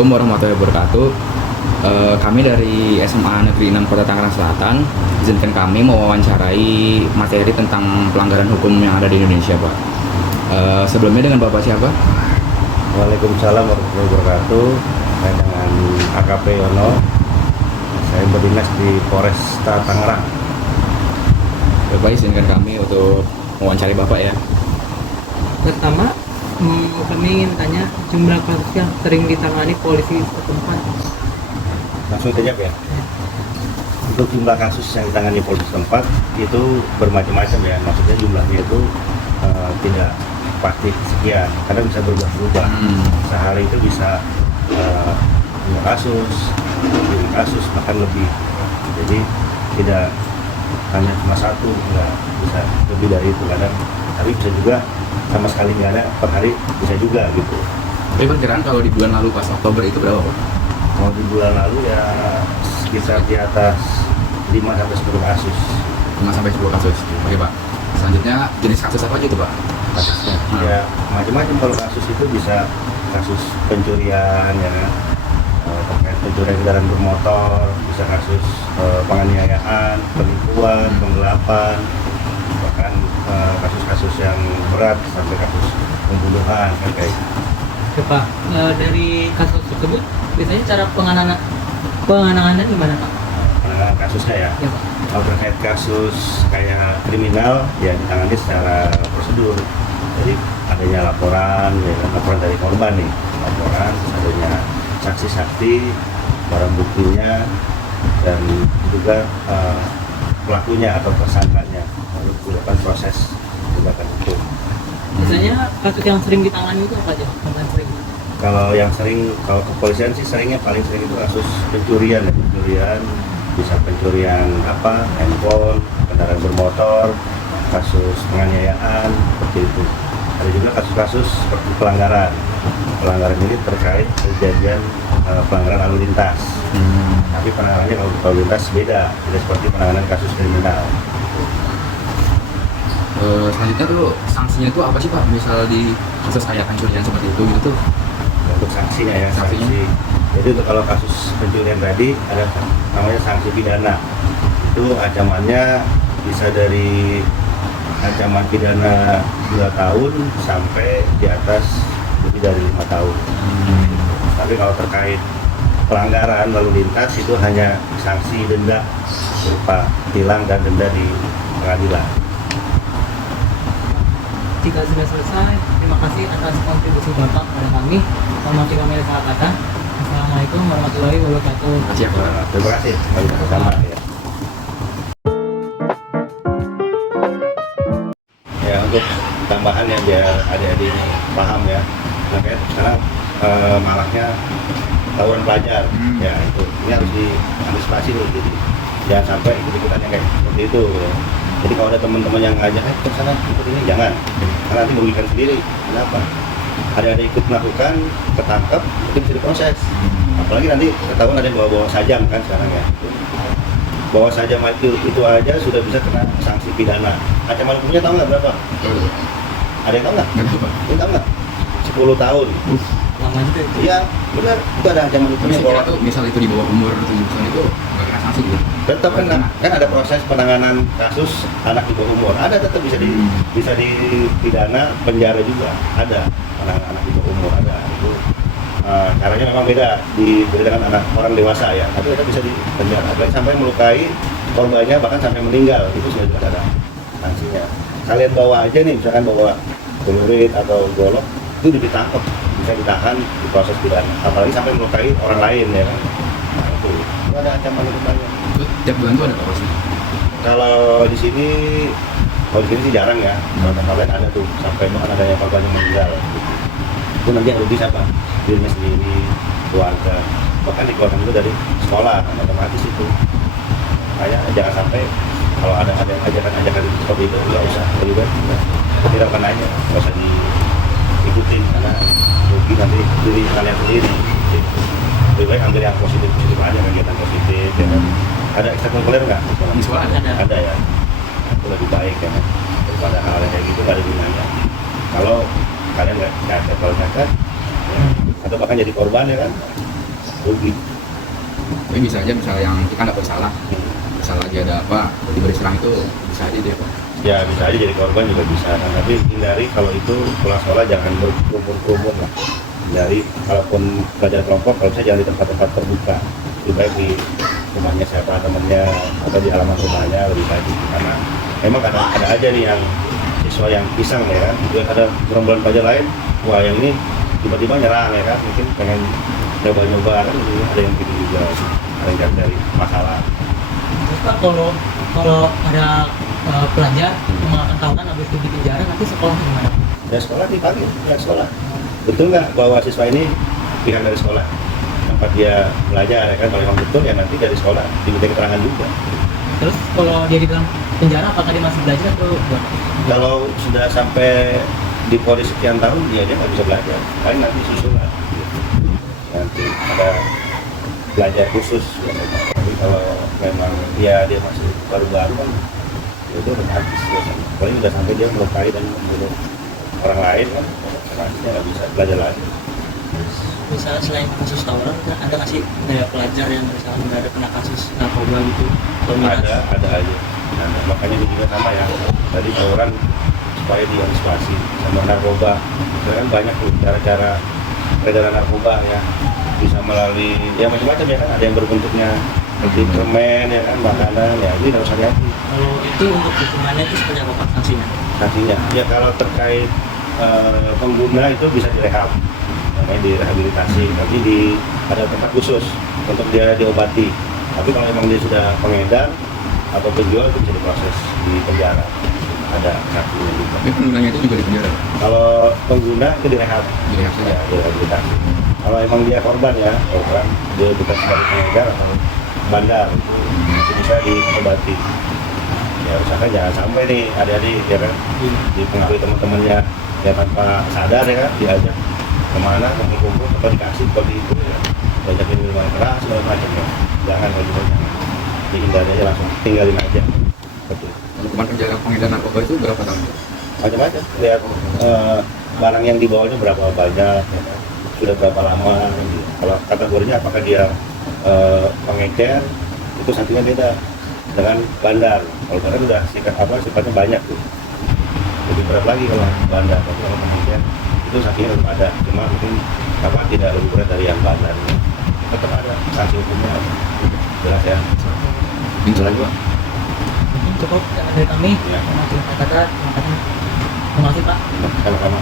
Assalamualaikum warahmatullahi wabarakatuh. Kami dari SMA Negeri 6 Kota Tangerang Selatan, izinkan kami mewawancarai materi tentang pelanggaran hukum yang ada di Indonesia, Pak. Sebelumnya dengan Bapak siapa? Waalaikumsalam warahmatullahi wabarakatuh. Saya dengan AKP Yono. Saya berdinas di Polresta Tangerang. Bapak izinkan kami untuk mewawancarai Bapak ya. Pertama, kami ingin tanya jumlah kasus yang sering ditangani polisi setempat. Langsung saja ya. Untuk jumlah kasus yang ditangani polisi setempat itu bermacam-macam ya. Maksudnya jumlahnya itu tidak pasti sekian, kadang bisa berubah-ubah. Sehari itu bisa 5 kasus, 7 kasus, bahkan lebih. Jadi tidak hanya cuma satu, nggak bisa lebih dari itu kadang. Tapi bisa juga sama sekali nggak ada per hari, bisa juga gitu. Tapi perkiraan kalau di bulan lalu pas Oktober itu berapa, Pak? Kalau di bulan lalu ya sekitar di atas 5-10 kasus. 5-10 kasus. Oke, Pak. Selanjutnya jenis kasus apa aja itu, Pak? Kasusnya. Ya macam-macam. Kalau kasus itu bisa kasus pencurian ya, terkait pencurian kendaraan bermotor, bisa kasus penganiayaan, penipuan, penggelapan, bahkan kasus-kasus yang berat sampai kasus pembunuhan kan kayak gitu. Oke, Pak. Dari kasus tersebut, biasanya cara penanganannya gimana, Pak? Penanganan kasusnya ya. Ya, Pak. Kalau terkait kasus kayak kriminal ya ditangani secara prosedur. Jadi adanya laporan, ya, laporan dari korban nih, laporan, adanya saksi-saksi, barang buktinya, dan juga pelakunya atau tersangkanya, lalu dilakukan proses tindakan hukum. Biasanya kasus yang sering ditangani itu apa aja? Yang sering? Kalau yang sering, kalau kepolisian sih seringnya paling sering itu kasus pencurian ya, pencurian, bisa pencurian handphone, kendaraan bermotor, kasus penganiayaan, seperti itu. Ada juga kasus-kasus seperti pelanggaran. Pelanggaran ini terkait kejadian pelanggaran lalu lintas. Tapi penanganannya kalau lalu lintas beda, tidak seperti penanganan kasus kriminal. Selanjutnya tuh sanksinya itu apa sih, Pak? Misal di kasus kayak pencurian seperti itu gitu tuh. Untuk sanksinya ya, Sanksinya. sanksi. Jadi untuk kalau kasus pencurian tadi ada namanya sanksi pidana. Itu ancamannya bisa dari ancaman pidana 2 tahun sampai di atas lebih dari 5 tahun. Tapi kalau terkait pelanggaran lalu lintas itu hanya sanksi denda berupa tilang dan denda di pengadilan. Jika sudah selesai, terima kasih atas kontribusi Bapak pada kami. Mohon maaf kami ada salah kata. Assalamualaikum warahmatullahi wabarakatuh. Makasih ya, Pak. Terima kasih. Mari kita bersama ya. Ya untuk tambahan ya biar adik-adik ini paham ya. Makanya sekarang maraknya tawuran pelajar. Ya itu ini harus diantisipasi dulu. Jadi jangan sampai ikut-ikutan yang kayak seperti itu. Ya. Jadi kalau ada teman-teman yang ngajak, ke sana ikut ini, jangan. Karena nanti merugikan sendiri. Kenapa? Ada ikut melakukan, ketangkap, itu bisa diproses. Apalagi nanti ketahuan ada yang bawa-bawa sajam kan sekarang ya. Bawa sajam itu aja sudah bisa kena sanksi pidana. Ancaman hukumnya tahu nggak berapa? Ada yang tahu nggak? Nggak tahu, Pak. Yang tahu nggak? 10 tahun. Lama juga itu. Iya, benar. Itu ada ancaman hukumnya. Tapi sekiranya tuh misal itu di bawah umur 7 tahun itu nggak kena sanksi gitu. Tetap kena. Kan ada proses penanganan kasus anak di bawah umur. Ada tetap bisa dipidana, penjara juga. Ada penanganan anak di bawah umur ada. Itu caranya memang beda dengan anak orang dewasa ya. Tapi tetap bisa dipenjara. Apalagi sampai melukai korbannya bahkan sampai meninggal. Itu sudah jelas ada sanksinya. Kalian bawa aja nih, misalkan bawa celurit atau golok, itu ditangkap, bisa ditahan, diproses pidana. Apalagi sampai melukai orang lain ya kan. Nah, itu ada ancaman hukumannya. Itu tiap bulan tuh ada Pak pasti. Kalau di sini sih jarang ya. Kalau tempat lain ada tuh sampai bahkan ada yang korban yang meninggal. Itu nanti yang rugi siapa? Dirinya sendiri, keluarga. Bahkan dikeluarkan itu dari sekolah, kan otomatis itu. Kayak jangan sampai kalau ada ajakan seperti itu nggak usah, lebih baik tidak akan aja, nggak usah diikutin karena rugi nanti diri kalian sendiri. Lebih baik ambil yang positif aja, kegiatan positif. Ya kan? Ada ekstrakurikuler nggak? Di sekolah ada. Ada ya. Itu lebih baik ya kan. Daripada hal yang kayak gitu nggak ada gunanya. Kalau kalian nggak ada, kalau nggak ada, ya atau bahkan jadi korban ya kan, rugi. Tapi bisa aja misalnya yang kita nggak bersalah, misal lagi ada apa, tiba diserang itu bisa aja dia, Pak. Ya bisa aja jadi korban juga bisa kan, tapi hindari kalau itu pulang sekolah jangan berkerumun lah. Hindari kalaupun belajar kelompok, kalau bisa jangan di tempat-tempat terbuka, lebih baik di rumahnya siapa temennya atau di halaman rumahnya lebih baik, karena memang ada aja nih yang siswa yang pisang ya kan, juga ada gerombolan pelajar lain, wah yang ini tiba-tiba nyerang ya kan, mungkin pengen nyoba-nyoba kan, ada yang gitu juga, ada yang dari masalah. Terus Pak, kalau ada pelajar melakukan tawuran habis itu di penjara, nanti sekolah gimana? Ya sekolah dipanggil, ya sekolah. Betul nggak bahwa siswa ini pihak dari sekolah tempat dia belajar ya kan, kalau memang betul ya nanti dari sekolah diminta keterangan juga. Terus kalau dia di dalam penjara, apakah dia masih belajar atau gimana? Kalau sudah sampai di polis sekian tahun, ya dia nggak bisa belajar. Paling nanti susulan. Nanti ada belajar khusus. Tapi kalau memang dia masih baru-baru kan, ya itu udah habis biasanya. Paling udah sampai dia melukai dan membunuh orang lain kan, nantinya nggak bisa belajar lagi. Misalnya selain kasus tawuran, ada nggak sih kayak pelajar yang misalnya udah ada kena kasus narkoba gitu? Ada aja. Nah, makanya itu juga sama ya. Tadi tawuran supaya diantisipasi sama narkoba. Sekarang banyak tuh cara-cara peredaran narkoba ya. Bisa melalui ya macam-macam ya kan. Ada yang berbentuknya seperti permen ya kan, makanan ya. Ini harus hati-hati. Kalau itu untuk hukumannya itu seperti apa Pak sanksinya? Nantinya ya kalau terkait pengguna itu bisa direhab, namanya direhabilitasi. Tapi ada tempat khusus untuk dia diobati. Tapi kalau memang dia sudah pengedar atau penjual itu bisa diproses di penjara, ada sanksinya juga. Tapi penggunanya itu juga di penjara, Pak. Kalau pengguna itu direhab, Direhab saja. ya, direhabilitasi. Kalau emang dia korban ya, korban dia bukan sebagai pengedar atau bandar, itu bisa diobati. Ya usahakan jangan sampai nih adik-adik ya kan dipengaruhi teman-temannya ya tanpa sadar ya kan, diajak kemana kumpul atau dikasih seperti itu ya, diajakin minuman keras segala macam ya, jangan kalau gitu, jangan dihindari aja, langsung tinggalin aja. Betul. Hukuman penjara pengedar narkoba itu berapa tahun, Pak? Macam-macam, lihat barang yang dibawanya berapa banyak ya kan? Sudah berapa lama gitu. Kalau kategorinya apakah dia pengecer, itu sanksinya beda dengan bandar. Kalau bandar udah sifatnya banyak tuh, lebih berat lagi kalau bandar. Tapi kalau pengecer itu sanksinya tetap ada, cuma mungkin tidak lebih berat dari yang bandar. Tetap ada sanksi hukumnya, jelas ya. Itu lagi, Pak. Mungkin cukup dari kami. Ya. Terima kasih Pak. Sama-sama.